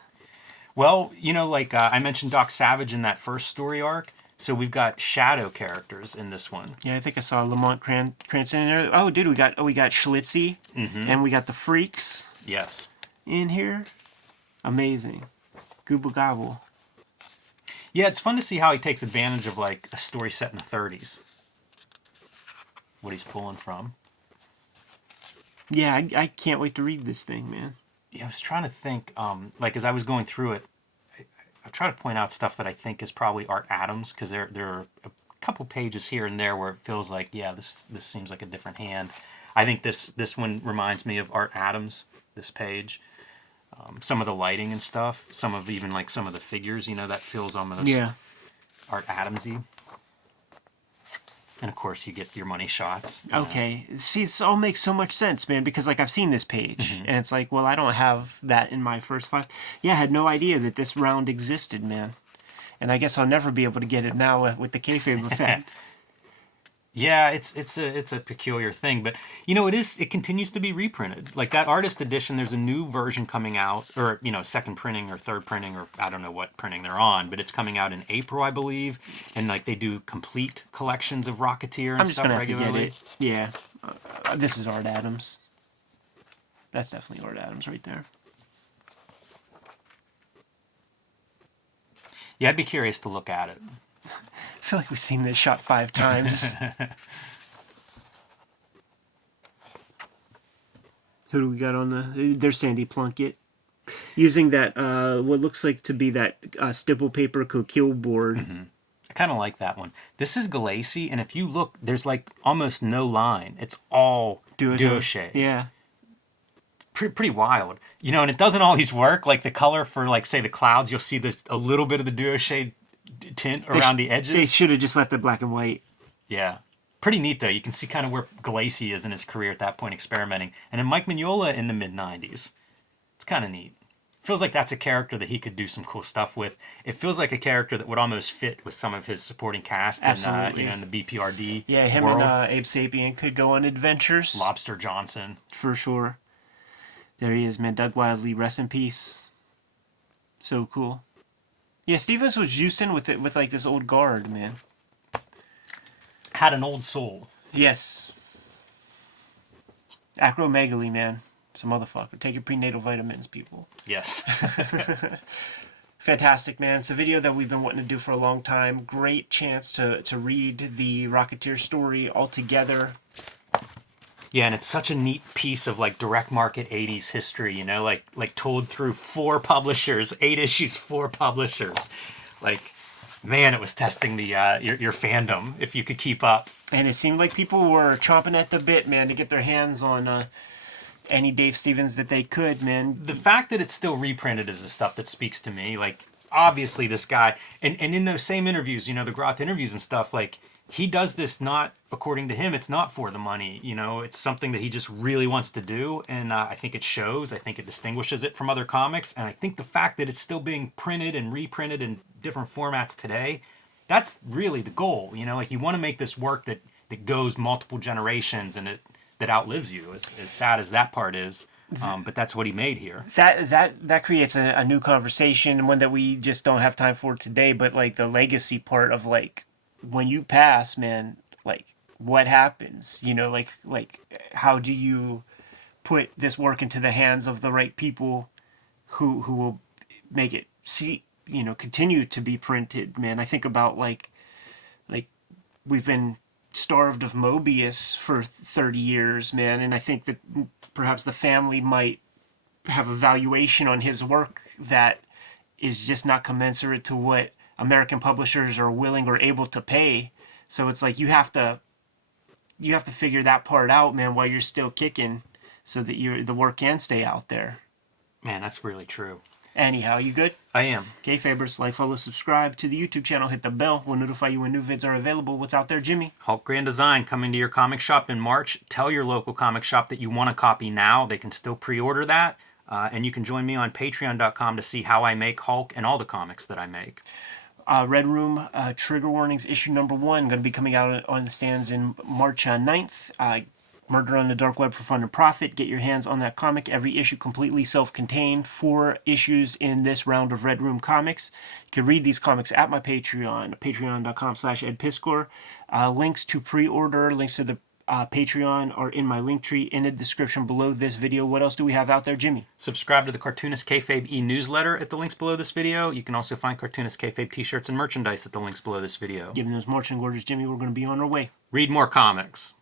Well, I mentioned Doc Savage in that first story arc. So we've got shadow characters in this one. Yeah, I think I saw Lamont Cranston in there. Oh, dude, we got Schlitzie, and we got the Freaks. Yes. in here. Amazing. Gooble gobble. Yeah, it's fun to see how he takes advantage of like a story set in the 30s. What he's pulling from. Yeah, I can't wait to read this thing, man. Yeah, I was trying to think, like as I was going through it, I try to point out stuff that I think is probably Art Adams, because there are a couple pages here and there where it feels like, yeah, this seems like a different hand. I think this one reminds me of Art Adams, this page. Some of the lighting and stuff, some of the figures, that feels almost Art Adamsy. And of course, you get your money shots. Okay. See, this all makes so much sense, man, because like I've seen this page and it's like, well, I don't have that in my first 5. Yeah, I had no idea that this round existed, man. And I guess I'll never be able to get it now with the kayfabe effect. Yeah, it's a peculiar thing, but it continues to be reprinted. Like that artist edition, there's a new version coming out, or second printing or third printing, or I don't know what printing they're on, but it's coming out in April, I believe, and like they do complete collections of Rocketeer and stuff regularly. I'm just gonna have to get it. Yeah, this is Art Adams. That's definitely Art Adams right there. Yeah, I'd be curious to look at it. I feel like we've seen this shot 5 times. Who do we got on there's Sandy Plunkett. Using that, what looks like to be that stipple paper coquille board. Mm-hmm. I kind of like that one. This is Galassi, and if you look, there's like almost no line. It's all duochet. Yeah. Pretty wild. And it doesn't always work. Like the color for, like, say, the clouds, you'll see a little bit of the duochet tint around the edges. They should have just left it black and white. Yeah. Pretty neat, though. You can see kind of where Galassi is in his career at that point, experimenting. And then Mike Mignola in the mid-90s. It's kind of neat. Feels like that's a character that he could do some cool stuff with. It feels like a character that would almost fit with some of his supporting cast in the BPRD Yeah, him world. and Abe Sapien could go on adventures. Lobster Johnson. For sure. There he is, man. Doug Wildley, rest in peace. So cool. Yeah, Stevens was juicing with like this old guard, man. Had an old soul. Yes. Acromegaly, man. Some motherfucker. Take your prenatal vitamins, people. Yes. Fantastic, man. It's a video that we've been wanting to do for a long time. Great chance to read the Rocketeer story all together. Yeah, and it's such a neat piece of like direct market 80s history, like told through 4 publishers, 8 issues, 4 publishers. Like, man, it was testing the your fandom, if you could keep up. And it seemed like people were chomping at the bit, man, to get their hands on any Dave Stevens that they could, man. The fact that it's still reprinted is the stuff that speaks to me. Like, obviously this guy, and in those same interviews, the Groth interviews and stuff, like, he does this not, according to him, it's not for the money. It's something that he just really wants to do, and I think it shows. I think it distinguishes it from other comics, and I think the fact that it's still being printed and reprinted in different formats today, that's really the goal. Like, you want to make this work that goes multiple generations and that outlives you, as sad as that part is. But that's what he made here. That creates a new conversation, one that we just don't have time for today, but like the legacy part of like, when you pass, man, like what happens? Like how do you put this work into the hands of the right people who will make it continue to be printed, man? I think about like we've been starved of Mobius for 30 years, man, and I think that perhaps the family might have a valuation on his work that is just not commensurate to what American publishers are willing or able to pay. So it's like you have to figure that part out, man, while you're still kicking, so that the work can stay out there. Man, that's really true. Anyhow, you good? I am. Kayfabers, like, follow, subscribe to the YouTube channel, hit the bell. We'll notify you when new vids are available. What's out there, Jimmy? Hulk Grand Design coming to your comic shop in March. Tell your local comic shop that you want a copy now. They can still pre-order that. And you can join me on patreon.com to see how I make Hulk and all the comics that I make. Red Room, Trigger Warnings, issue number 1, going to be coming out on the stands in March 9th. Murder on the Dark Web for Fun and Profit. Get your hands on that comic. Every issue completely self-contained. 4 issues in this round of Red Room comics. You can read these comics at my Patreon, patreon.com/edpiscor. Links to pre-order, links to the Patreon are in my link tree in the description below this video. What else do we have out there, Jimmy? Subscribe to the Cartoonist Kayfabe e-newsletter at the links below this video. You can also find Cartoonist Kayfabe t-shirts and merchandise at the links below this video. Given those marching orders, Jimmy, we're going to be on our way. Read more comics.